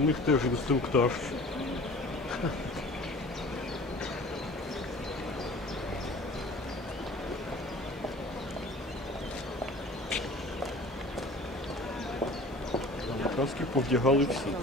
У них теж інструктаж. Каски повдягали всі.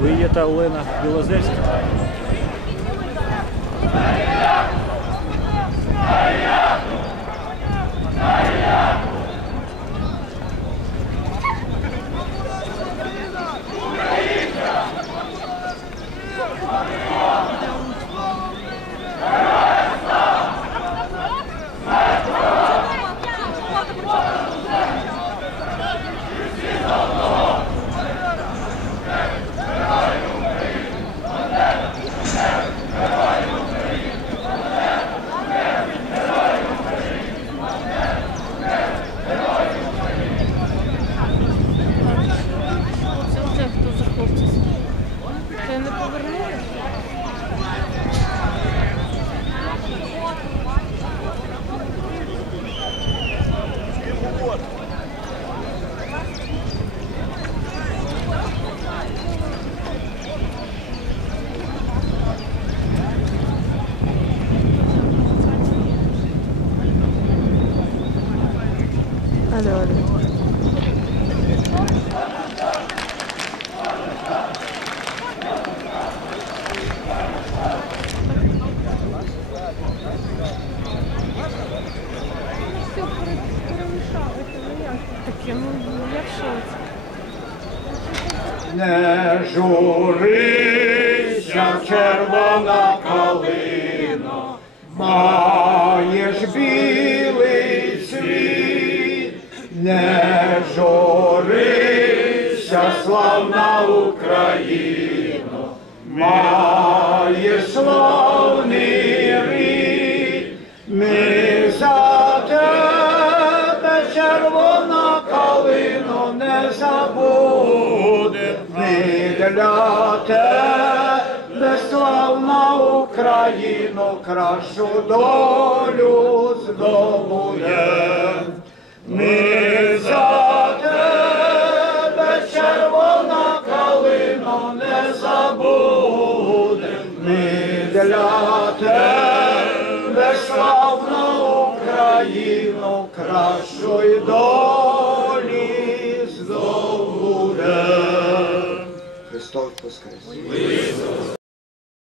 Ви є та Олена Білозерська? Ну я в. Не журися, червона калино, не журися, славна Україно, маєш славний рід, ми за тебе, червона калино, не забудем, ми для тебе, славна Україно, кращу долю здобуєм. Ми для тебе, славна кращої долі здобуде. Христос Воскрес!